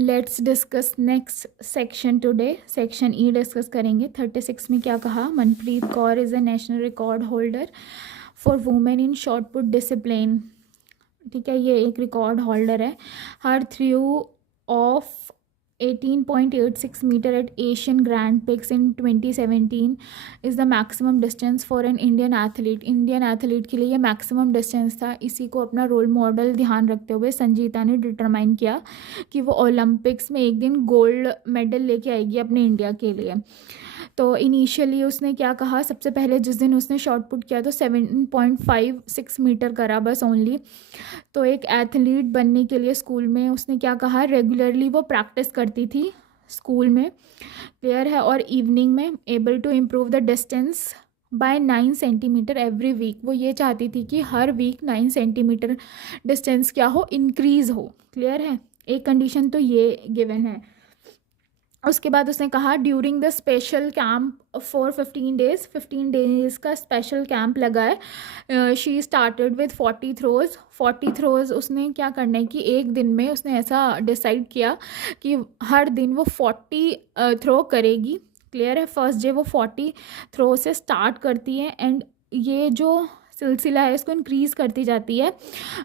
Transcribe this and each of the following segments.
Let's discuss next section today. Section E discuss करेंगे। 36 में क्या कहा, Manpreet Kaur is a national record holder for women in short put discipline. ठीक है, ये एक रिकॉर्ड होल्डर है। Her throw of 18.86 metre at Asian grand prix in 2017 is the maximum distance for an Indian athlete. Indian athlete के लिए ये maximum distance था। इसी को अपना रोल मॉडल ध्यान रखते हुए संजीता ने डिटरमाइन किया कि वो ओलंपिक्स में एक दिन गोल्ड मेडल लेके आएगी अपने इंडिया के लिए। तो इनिशियली उसने क्या कहा, सबसे पहले जिस दिन उसने शॉर्ट पुट किया तो 7.56 मीटर करा बस ओनली। तो एक एथलीट बनने के लिए स्कूल में उसने क्या कहा, रेगुलरली वो प्रैक्टिस करती थी स्कूल में, क्लियर है, और इवनिंग में able to improve the distance by 9 centimetre every week. वो ये चाहती थी कि हर वीक 9 सेंटीमीटर डिस्टेंस क्या हो, इंक्रीज़ हो, क्लियर है। एक कंडीशन तो ये गिवन है। उसके बाद उसने कहा during the special camp for 15 days का स्पेशल कैंप लगा है। She started with 40 throws. 40 throws उसने क्या करना है कि एक दिन में उसने ऐसा डिसाइड किया कि हर दिन वो 40 थ्रो करेगी, क्लियर है। फर्स्ट डे वो 40 थ्रो से स्टार्ट करती है एंड ये जो सिलसिला है इसको इंक्रीज़ करती जाती है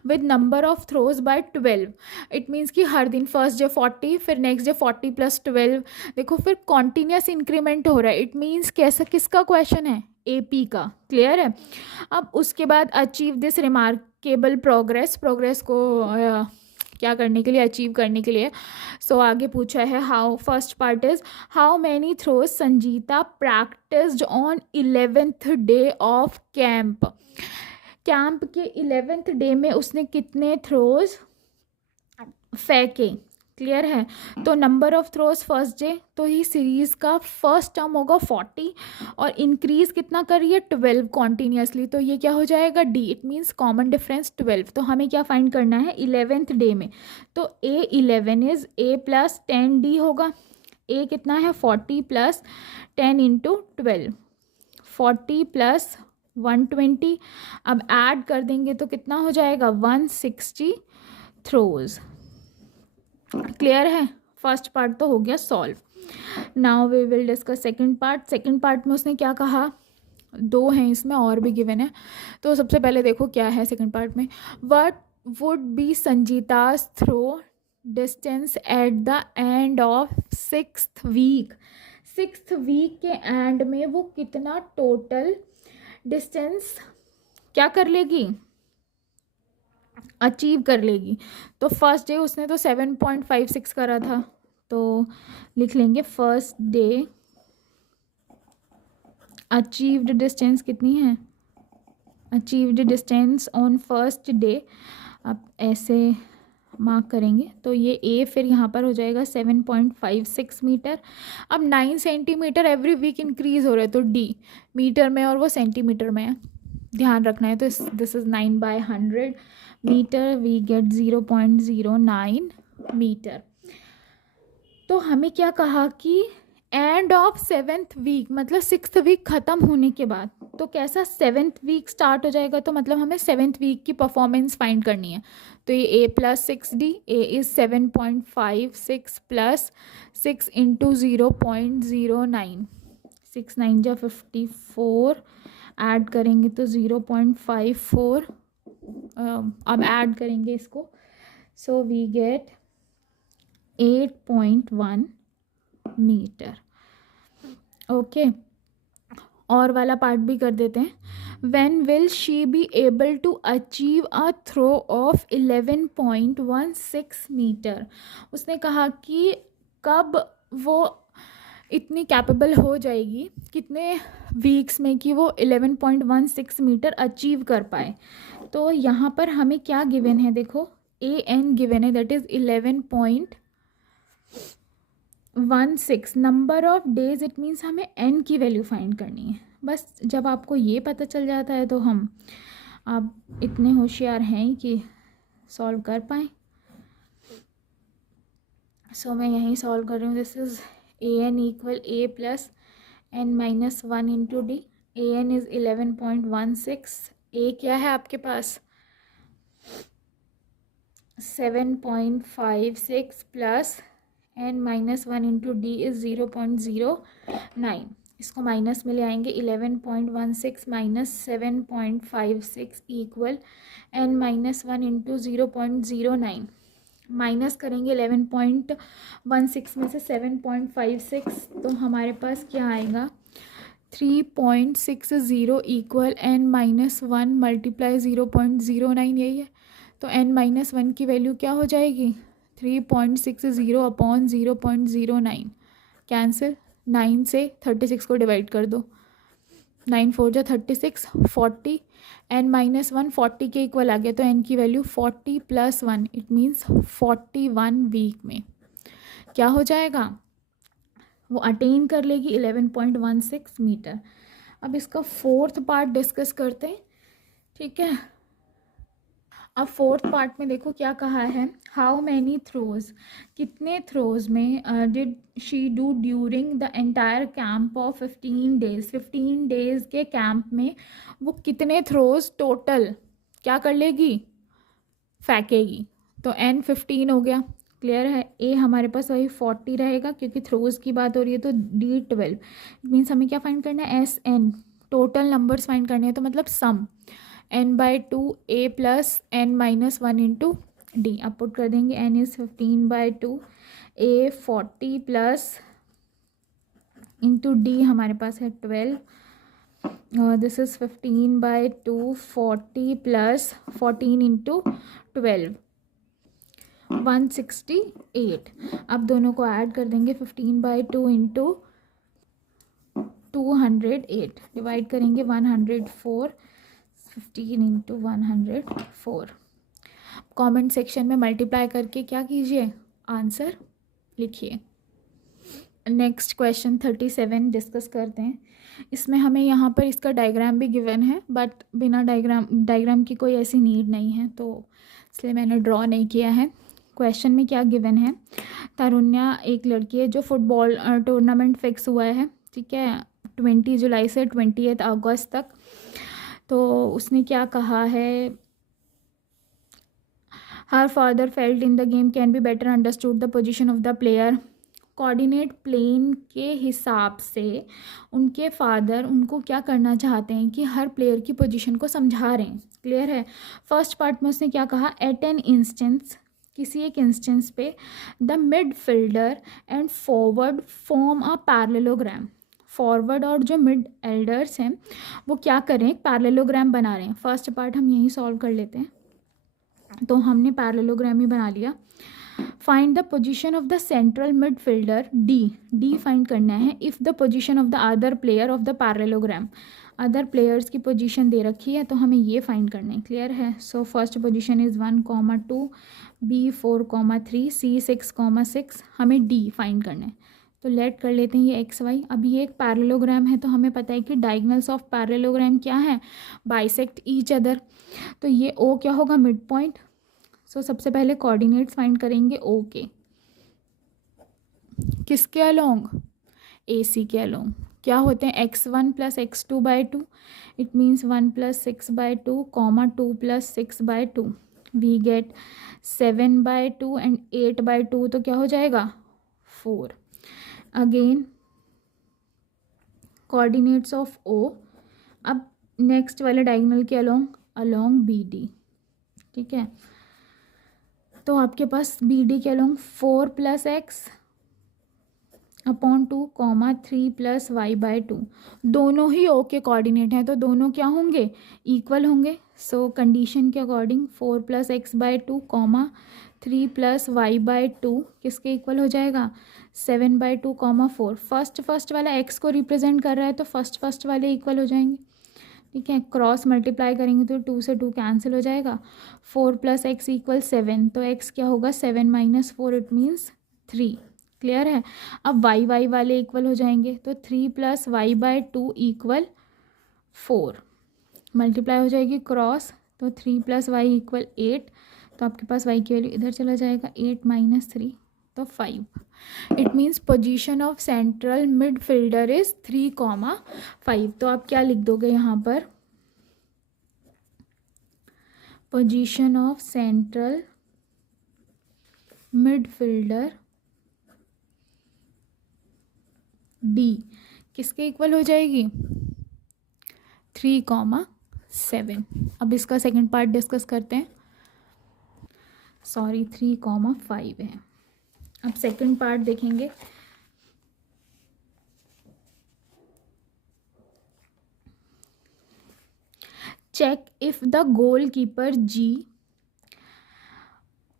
with number of throws by 12। It means कि हर दिन फर्स्ट डे 40, फिर नेक्स्ट डे 40 + 12, देखो फिर कॉन्टीन्यूस इंक्रीमेंट हो रहा है। इट मीन्स कैसा, किसका क्वेश्चन है, AP का, क्लियर है। अब उसके बाद अचीव दिस रिमार्केबल प्रोग्रेस को क्या करने के लिए, अचीव करने के लिए। सो आगे पूछा है how, first part is how many throws Sanjita practised on 11th day of camp. Camp के 11th डे में उसने कितने थ्रोज फेंके, क्लियर है। तो number of throws first day, तो ही सीरीज़ का फर्स्ट टर्म होगा 40 और इंक्रीज कितना कर रही है 12 कॉन्टीन्यूसली, तो ये क्या हो जाएगा D। It means common difference 12। तो हमें क्या फाइंड करना है 11th डे में, तो A11 इज A + 10D होगा। A कितना है 40 + 10 × 12, 40 + 120। अब ऐड कर देंगे तो कितना हो जाएगा 160 थ्रोज, क्लियर है। फर्स्ट पार्ट तो हो गया solve. Now we will discuss second part. Second part में उसने क्या कहा, दो हैं इसमें और भी गिवन है। तो सबसे पहले देखो क्या है सेकंड पार्ट में, what would be Sanjita's throw distance at the end of 6th week. 6th week के एंड में वो कितना टोटल डिस्टेंस क्या कर लेगी, अचीव कर लेगी। तो फर्स्ट डे उसने तो 7.56 करा था, तो लिख लेंगे फर्स्ट डे अचीव्ड डिस्टेंस कितनी है, achieved distance on first day. अब ऐसे मार्क करेंगे तो ये A फिर यहाँ पर हो जाएगा 7.56 मीटर। अब 9 सेंटीमीटर एवरी वीक इंक्रीज़ हो रहा है, तो D मीटर में और वो सेंटीमीटर में है, ध्यान रखना है। तो this is 9/100 metre, we get 0.09 metre. तो हमें क्या कहा कि एंड ऑफ 7th वीक, मतलब 6th वीक ख़त्म होने के बाद, तो कैसा 7th वीक स्टार्ट हो जाएगा, तो मतलब हमें 7th वीक की परफॉर्मेंस फाइंड करनी है। तो ये A + 6D, A इज़ 7.56 + 6 × 0.09, 6 9 जा 54, ऐड करेंगे तो 0.54। अब ऐड करेंगे इसको, so we get 8.1 metre. Okay, और वाला पार्ट भी कर देते हैं। When will she be able to achieve a throw of 11.16 metre. उसने कहा कि कब वो इतनी कैपेबल हो जाएगी, कितने वीक्स में, कि वो 11.16 मीटर अचीव कर पाए। तो यहाँ पर हमें क्या गिवन है, देखो AN गिवन है, that is 11.16 number of days. It means हमें N की वैल्यू फाइंड करनी है। बस जब आपको ये पता चल जाता है तो हम आप इतने होशियार हैं कि सॉल्व कर पाएँ। सो मैं यहीं सॉल्व कर रही हूँ। This is AN = A + N - 1 × D। AN is 11.16, A क्या है आपके पास 7.56 + n minus one into d is 0.09. इसको माइनस में ले आएंगे. 11.16 minus 7.56 equal n minus one into 0.09. Minus करेंगे 11.16 में से 7.56, तो हमारे पास क्या आएगा 3.60 equal n minus one multiply 0.09. यही है. तो एन माइनस वन की वैल्यू क्या हो जाएगी 3.60 अपॉन 0.09. कैंसिल. 9 से 36 को डिवाइड कर दो. 9 4 जा 36, 40. एन माइनस वन 40 के इक्वल आ गया, तो एन की value 40 plus 1 it means 41 week में क्या हो जाएगा, वो अटेन कर लेगी 11.16 मीटर. अब इसका फोर्थ पार्ट डिस्कस करते हैं. ठीक है. अब फोर्थ पार्ट में देखो क्या कहा है. हाउ मैनी थ्रोज, कितने थ्रोज में did she do during the entire camp of 15 days. 15 days के कैंप में वो कितने थ्रोज टोटल क्या कर लेगी, फेंकेगी. तो एन 15 हो गया. क्लियर है. ए हमारे पास वही 40 रहेगा क्योंकि थ्रोज की बात हो रही है. तो डी 12 मीन्स हमें क्या फाइंड करना है, S n total numbers find करने हैं. तो मतलब sum n/2 a plus n minus one into d. अब पुट कर देंगे. n इज़ 15/2 a 40 प्लस इंटू डी हमारे पास है 12. This is 15/2 40 plus 14 into 12 168. अब दोनों को ऐड कर देंगे. 15/2 इंटू 208 डिवाइड करेंगे 104. 15 इंटू 104. कमेंट सेक्शन में मल्टीप्लाई करके क्या कीजिए, आंसर लिखिए. नेक्स्ट क्वेश्चन 37 डिस्कस करते हैं. इसमें हमें यहाँ पर इसका डायग्राम भी गिवन है, बट बिना डायग्राम की कोई ऐसी नीड नहीं है, तो इसलिए मैंने ड्रॉ नहीं किया है. क्वेश्चन में क्या गिवन है, तरुण्या एक लड़की है जो फुटबॉल टूर्नामेंट फिक्स हुआ है. ठीक है. 20 जुलाई से 28 अगस्त तक. तो उसने क्या कहा है, her father felt in the game can be better understood the position of the player. Coordinate plane के हिसाब से उनके फादर उनको क्या करना चाहते हैं कि हर प्लेयर की पोजीशन को समझा रहे हैं. क्लियर है. फर्स्ट पार्ट में उसने क्या कहा, एट एन इंस्टेंस, किसी एक इंस्टेंस पे the midfielder and forward form a parallelogram. Forward और जो मिड एल्डर्स हैं वो क्या करें, पैरेललोग्राम बना रहे हैं. फर्स्ट पार्ट हम यहीं सॉल्व कर लेते हैं. तो हमने पैरेललोग्राम ही बना लिया. Find the position of the central midfielder D find करना है. If the position of the other player of the parallelogram, other players की पोजीशन दे रखी है तो हमें ये फाइंड करना है. क्लियर है. So first position is 1,2, B 4,3, C 6,6. हमें डी फाइंड करना है. तो लेट कर लेते हैं ये एक्स वाई. अभी ये एक पैरेललोग्राम है तो हमें पता है कि डायगोनल्स ऑफ पैरेललोग्राम क्या है, बाइसेक्ट ईच अदर. तो ये ओ क्या होगा, मिड पॉइंट. सो सबसे पहले कोऑर्डिनेट्स फाइंड करेंगे ओ के. किसके अलोंग, ए सी के अलोंग. क्या होते हैं, x1 plus x2/2 it means 1 plus 6/2 comma 2 plus 6/2. We get 7/2 and 8/2, तो क्या हो जाएगा 4. Again coordinates of O. अब नेक्स्ट वाले डायगोनल के अलोंग बी डी. ठीक है. तो आपके पास बी डी के along 4 plus x upon 2 comma 3 plus y/2. दोनों ही ओ के कोऑर्डिनेट हैं तो दोनों क्या होंगे, इक्वल होंगे. सो कंडीशन के according 4 plus x/2 comma 3 plus y/2 किसके इक्वल हो जाएगा, 7/2 कॉमा 4. फर्स्ट वाला x को रिप्रेजेंट कर रहा है तो फर्स्ट वाले इक्वल हो जाएंगे. ठीक है. क्रॉस मल्टीप्लाई करेंगे तो 2 से 2 कैंसिल हो जाएगा. 4 प्लस एक्स इक्वल 7, तो x क्या होगा 7 माइनस 4 इट मीन्स 3. क्लियर है. अब वाई वाले इक्वल हो जाएंगे तो 3 प्लस y/2 इक्वल 4. मल्टीप्लाई हो जाएगी क्रॉस, तो 3 प्लस वाई इक्वल 8. तो आपके पास y की वैल्यू इधर चला जाएगा, 8 माइनस 3 तो 5. It means position of central midfielder is 3,5. तो आप क्या लिख दोगे यहाँ पर, position of central midfielder D किसके इक्वल हो जाएगी? 3,7। अब इसका सेकंड पार्ट डिस्कस करते हैं। सॉरी 3,5 है। अब सेकंड पार्ट देखेंगे। Check if the goalkeeper G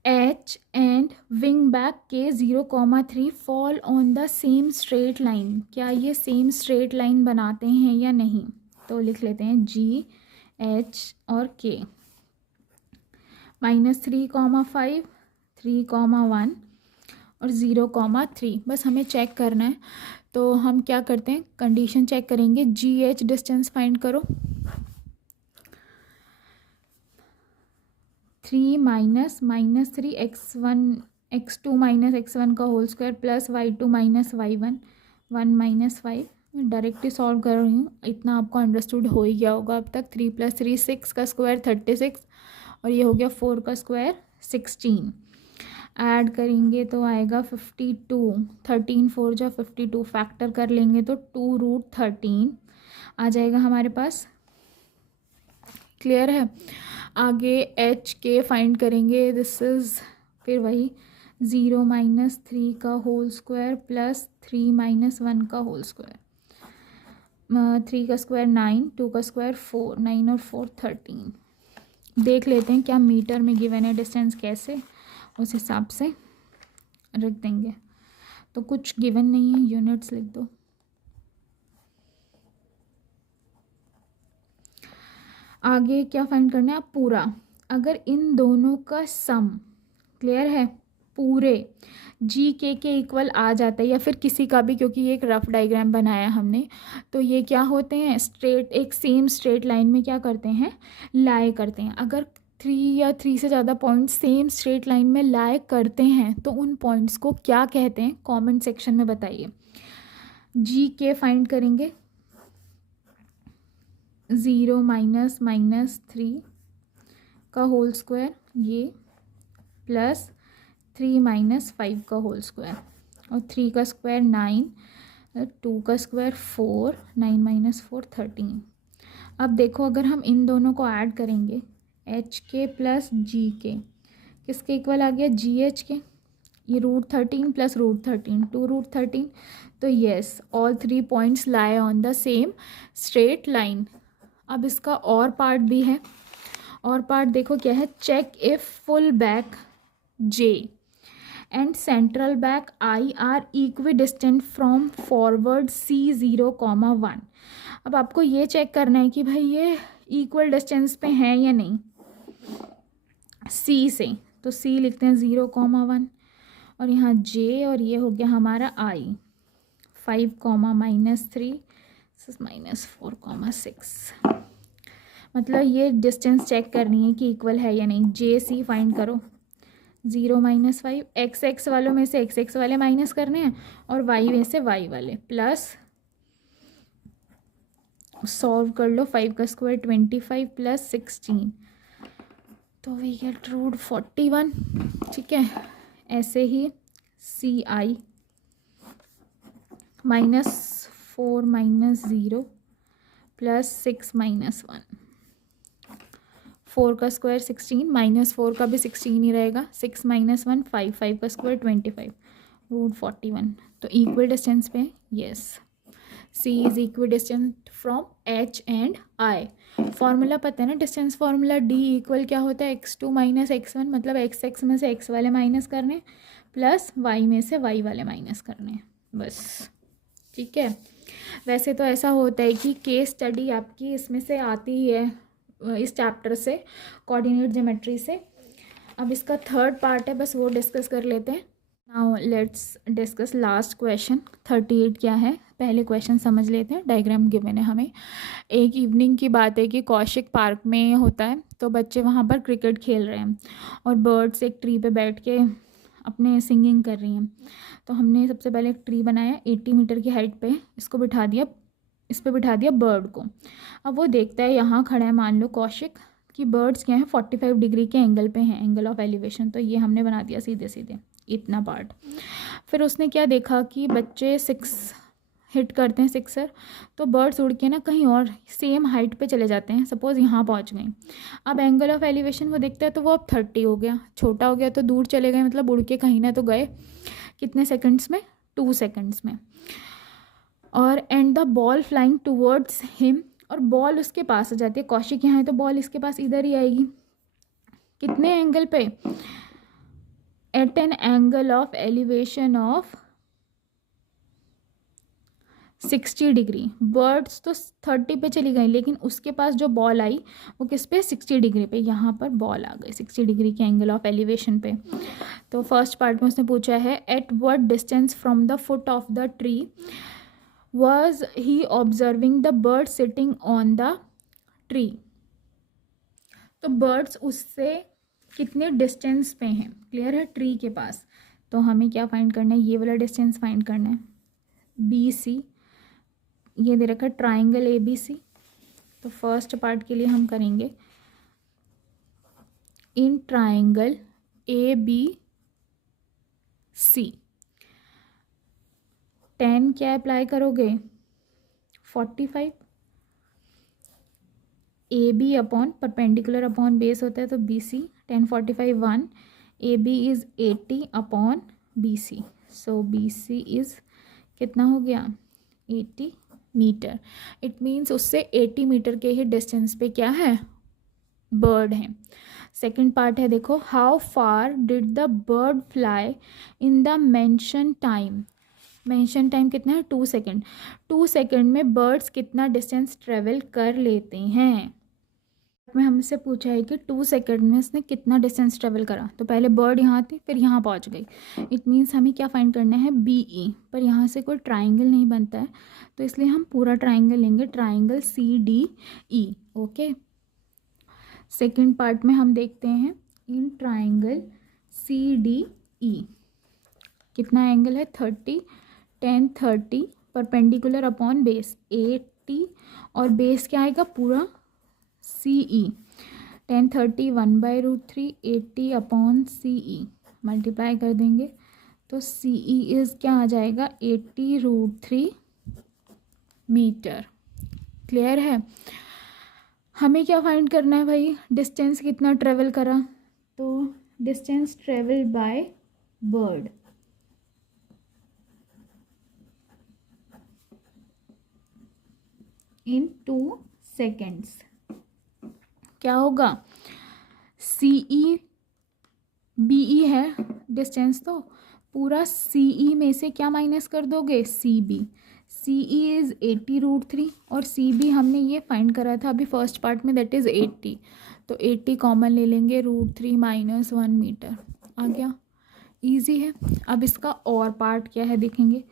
H and wing back के 0,3 fall on the same straight line. क्या ये सेम स्ट्रेट लाइन बनाते हैं या नहीं? तो लिख लेते हैं जी एच और के -3,5 3,1 और 0,3। बस हमें चेक करना है। तो हम क्या करते हैं, कंडीशन चेक करेंगे। जी एच डिस्टेंस फाइंड करो। 3 माइनस -3 x2 माइनस x1 का whole square plus y2 minus y1 1 minus 5। मैं डायरेक्टली सॉल्व कर रही हूँ, इतना आपको अंडरस्टूड हो ही गया होगा अब तक। 3 + 3 6 का स्क्वायर 36 और ये हो गया 4 का स्क्वायर 16। ऐड करेंगे तो आएगा 52। 13 4 जा 52। फैक्टर कर लेंगे तो 2√13 आ जाएगा हमारे पास। क्लियर है? आगे एच के फाइंड करेंगे। दिस इज़ फिर वही 0 माइनस 3 का होल स्क्वायर प्लस 3 माइनस 1 का होल स्क्वायर। 3 का स्क्वायर 9, 2 का स्क्वायर 4, 9 और 4 13। देख लेते हैं क्या मीटर में गिवन है डिस्टेंस, कैसे उस हिसाब से रख देंगे। तो कुछ गिवन नहीं है, यूनिट्स लिख दो। आगे क्या फाइंड करना है? आप पूरा, अगर इन दोनों का सम, क्लियर है, पूरे जी के इक्वल आ जाता है या फिर किसी का भी, क्योंकि ये एक रफ डायग्राम बनाया हमने, तो ये क्या होते हैं, स्ट्रेट एक सेम स्ट्रेट लाइन में क्या करते हैं, लाई करते हैं। अगर 3 या 3 से ज़्यादा पॉइंट्स सेम स्ट्रेट लाइन में लाई करते हैं तो उन पॉइंट्स को क्या कहते हैं, कमेंट सेक्शन में बताइए। जी के फाइंड करेंगे। 0 माइनस -3 का होल स्क्वायर ये प्लस 3 माइनस 5 का होल स्क्वायर और 3 का स्क्वायर 9, 2 का स्क्वायर 4, 9 माइनस 4 13। अब देखो अगर हम इन दोनों को ऐड करेंगे, एच के प्लस जी के किसके इक्वल आ गया, जी एच के। ये √13 प्लस √13 2√13। तो yes, all 3 points lie on the same straight line. अब इसका और पार्ट भी है। और पार्ट देखो क्या है, check if full back J and central back I are equidistant from forward C 0,1। अब आपको ये चेक करना है कि भाई ये इक्वल डिस्टेंस पे हैं या नहीं C से। तो C लिखते हैं 0,1 और यहाँ J और ये हो गया हमारा I 5, -3 -4,6। मतलब ये डिस्टेंस चेक करनी है कि इक्वल है या नहीं। JC फाइंड करो। 0 - 5 x वालों में से x वाले माइनस करने हैं और y में से y वाले प्लस, सॉल्व कर लो। 5 का स्क्वायर 25 प्लस 16 तो वी गेट √41। ठीक है, ऐसे ही CI -4 - 0 प्लस 6 - 1। 4 का स्क्वायर 16 -4 का भी 16 ही रहेगा। 6 - 1 5, 5 का स्क्वायर 25 √41। तो इक्वल डिस्टेंस पे yes, C is equal distant from H and I। Formula पता है ना, डिस्टेंस फार्मूला D इक्वल क्या होता है, x2 माइनस x1। मतलब x में से x वाले माइनस करने प्लस y में से y वाले माइनस करने, बस। ठीक है, वैसे तो ऐसा होता है कि केस स्टडी आपकी इसमें से आती ही है, इस चैप्टर से, कोऑर्डिनेट ज्योमेट्री से। अब इसका थर्ड पार्ट है, बस वो डिस्कस कर लेते हैं। Now let's discuss last question 38 क्या है। पहले क्वेश्चन समझ लेते हैं, डायग्राम गिवन है हमें। एक इवनिंग की बात है कि कौशिक पार्क में होता है, तो बच्चे वहाँ पर क्रिकेट खेल रहे हैं और बर्ड्स एक ट्री पे बैठ के अपने सिंगिंग कर रही हैं। तो हमने सबसे पहले एक ट्री बनाया 80 मीटर की हाइट पे, इसको बिठा दिया, इस पर बिठा दिया बर्ड को। अब वो देखता है, यहाँ खड़ा है मान लो कौशिक, कि बर्ड्स क्या है 45 डिग्री के एंगल पे हैं, एंगल ऑफ एलिवेशन। तो ये हमने बना दिया सीधे सीधे इतना पार्ट। फिर उसने क्या देखा कि बच्चे 6 हिट करते हैं सिक्सर, तो बर्ड्स उड़ के ना कहीं और सेम हाइट पे चले जाते हैं। सपोज़ यहाँ पहुँच गए, अब एंगल ऑफ एलिवेशन वो देखता है तो वो अब 30 हो गया, छोटा हो गया तो दूर चले गए, मतलब उड़ के कहीं ना तो गए। कितने सेकंड्स में? 2 सेकंड्स में। और and the ball flying towards him, और बॉल उसके पास आ जाती है। कौशिक यहाँ है तो बॉल इसके पास इधर ही आएगी। कितने एंगल पे? At an angle of elevation of 60 degree. Birds तो 30 पे चली गई, लेकिन उसके पास जो बॉल आई वो किस पे? 60 डिग्री पे। यहाँ पर बॉल आ गई 60 डिग्री के एंगल ऑफ एलिवेशन पे। तो फर्स्ट पार्ट में उसने पूछा है at what distance from the foot of the tree was he observing the bird sitting on the tree. तो बर्ड्स उससे कितने डिस्टेंस पे हैं? क्लियर है? ट्री के पास। तो हमें क्या फाइंड करना है? ये वाला डिस्टेंस फाइंड करना है। बी सी, ये दे रखा है ट्राइंगल ए बी सी। तो फर्स्ट पार्ट के लिए हम करेंगे in triangle A B C 10 क्या अप्लाई करोगे? 45। A B upon perpendicular upon base होता है तो B C 10 45 1। A B is 80 upon B C. So B C is कितना हो गया? 80 मीटर। इट मीन्स उससे 80 मीटर के ही डिस्टेंस पे क्या है? बर्ड है। सेकंड पार्ट है, देखो how far did the bird fly in the mention time. Mention time कितना है? 2 सेकेंड। 2 सेकेंड में बर्ड्स कितना डिस्टेंस ट्रेवल कर लेते हैं? में हमसे पूछा है कि 2 सेकेंड में इसने कितना डिस्टेंस ट्रेवल करा। तो पहले बर्ड यहाँ थी, फिर यहाँ पहुँच गई। इट मीन्स हमें क्या फाइंड करना है? B E. पर यहाँ से कोई ट्राइंगल नहीं बनता है, तो इसलिए हम पूरा ट्राइंगल लेंगे, triangle C D E. Okay, second part में हम देखते हैं इन ट्राइंगल सी डी ई कितना एंगल है? 30 10 30 परपेंडिकुलर अपॉन बेस 80, और बेस क्या आएगा? पूरा सी ई। 10 30 1/√3 80 अपॉन सी ई मल्टीप्लाई कर देंगे तो सी ई इज़ क्या आ जाएगा? 80√3 मीटर। क्लियर है? हमें क्या फाइंड करना है भाई? डिस्टेंस कितना ट्रेवल करा। तो distance travel by bird in 2 seconds क्या होगा? सी ई बी ई है डिस्टेंस, तो पूरा सी ई में से क्या माइनस कर दोगे? C B. C E is 80√3 और सी बी हमने ये फाइंड करा था अभी फर्स्ट पार्ट में, दैट इज़ 80। तो 80 कॉमन ले लेंगे, √3 - 1 मीटर आ गया। ईजी है। अब इसका और पार्ट क्या है देखेंगे।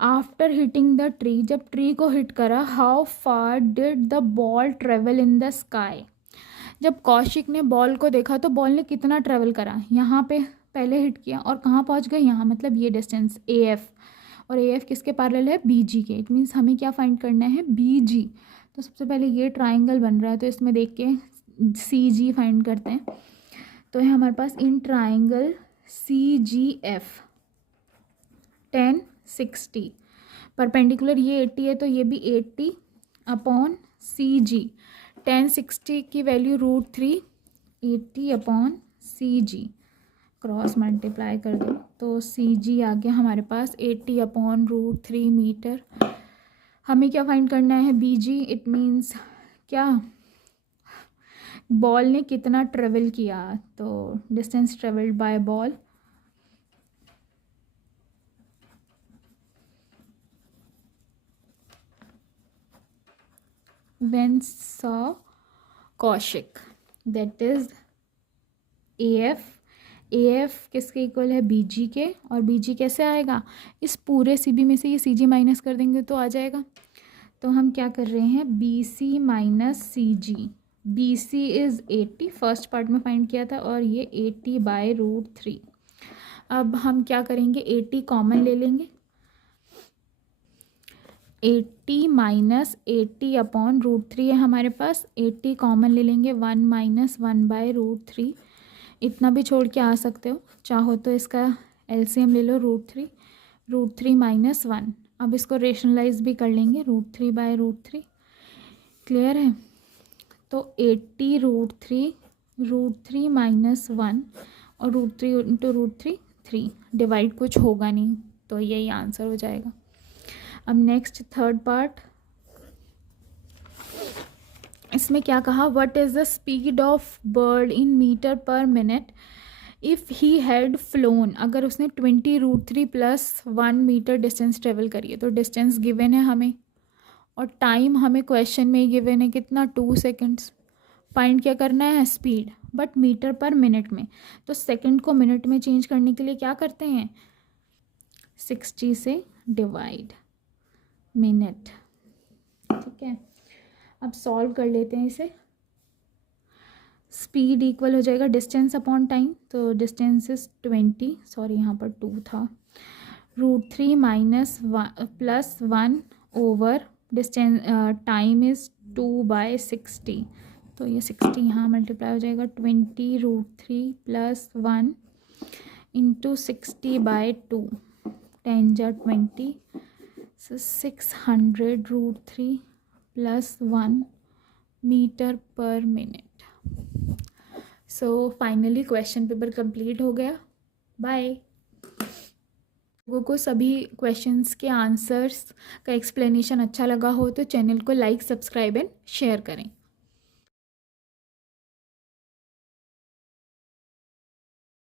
आफ्टर हिटिंग द ट्री, जब ट्री को हिट करा, how far did the ball travel in the sky. जब कौशिक ने बॉल को देखा तो बॉल ने कितना ट्रेवल करा? यहाँ पे पहले हिट किया और कहाँ पहुँच गए? यहाँ, मतलब ये डिस्टेंस ए एफ, और ए एफ किसके पैरेलल है? बी जी के। इट मीन्स हमें क्या फाइंड करना है? बी जी। तो सबसे पहले ये ट्राइंगल बन रहा है तो इसमें देख के सी जी फाइंड करते हैं। तो है हमारे पास in triangle C G F 10 60 perpendicular ये 80 है तो ये भी 80 अपॉन सी जी। 10 60 की वैल्यू √3 80 अपॉन सी जी, क्रॉस मल्टीप्लाई कर दो तो सी जी आ गया हमारे पास 80 अपॉन √3 मीटर। हमें क्या फाइंड करना है? B G. इट मीन्स क्या? बॉल ने कितना ट्रेवल किया, तो distance travelled by ball when saw Kaushik, that is A F. A F किसके इक्वल है? बी जी के। और बी जी कैसे आएगा? इस पूरे सी बी में से ये सी जी माइनस कर देंगे तो आ जाएगा। तो हम क्या कर रहे हैं? B C minus C G. B C is 80, first part में फाइंड किया था, और ये 80/√3। अब हम क्या करेंगे? 80 कॉमन ले लेंगे, 80 - 80 अपॉन √3 है हमारे पास। 80 कॉमन ले लेंगे, 1 - 1/√3। इतना भी छोड़ के आ सकते हो, चाहो तो इसका एलसीएम ले लो √3 - 1। अब इसको रेशनलाइज भी कर लेंगे, √3/√3, क्लियर है। तो 80 √3 माइनस 1 और √3 इंटू √3 3, डिवाइड कुछ होगा नहीं तो यही आंसर हो जाएगा। अब नेक्स्ट थर्ड पार्ट, इसमें क्या कहा, what is the speed of bird in metre per minute if he had flown, अगर उसने 20 √3 प्लस 1 मीटर डिस्टेंस ट्रेवल करी है। तो डिस्टेंस गिवन है हमें और टाइम हमें क्वेश्चन में ही गिवन है, कितना, 2 सेकेंड्स। फाइंड क्या करना है, speed, but metre per minute में। तो सेकंड को मिनट में चेंज करने के लिए क्या करते हैं, 60 से डिवाइड मिनट, ठीक है। अब सॉल्व कर लेते हैं इसे। स्पीड इक्वल हो जाएगा डिस्टेंस अपॉन टाइम, तो डिस्टेंस इज 20, सॉरी यहाँ पर 2 था, √3 minus plus 1 over distance, time is 2/60, तो ये 60 यहाँ मल्टीप्लाई हो जाएगा, 20 √3 प्लस 1 इंटू 60/2, 10 जा 20, so 600 √3 plus 1 metre per minute. So finally question paper complete हो गया। बाय। लोगों को सभी क्वेश्चंस के आंसर्स का एक्सप्लेनेशन अच्छा लगा हो तो चैनल को लाइक, सब्सक्राइब एंड शेयर करें।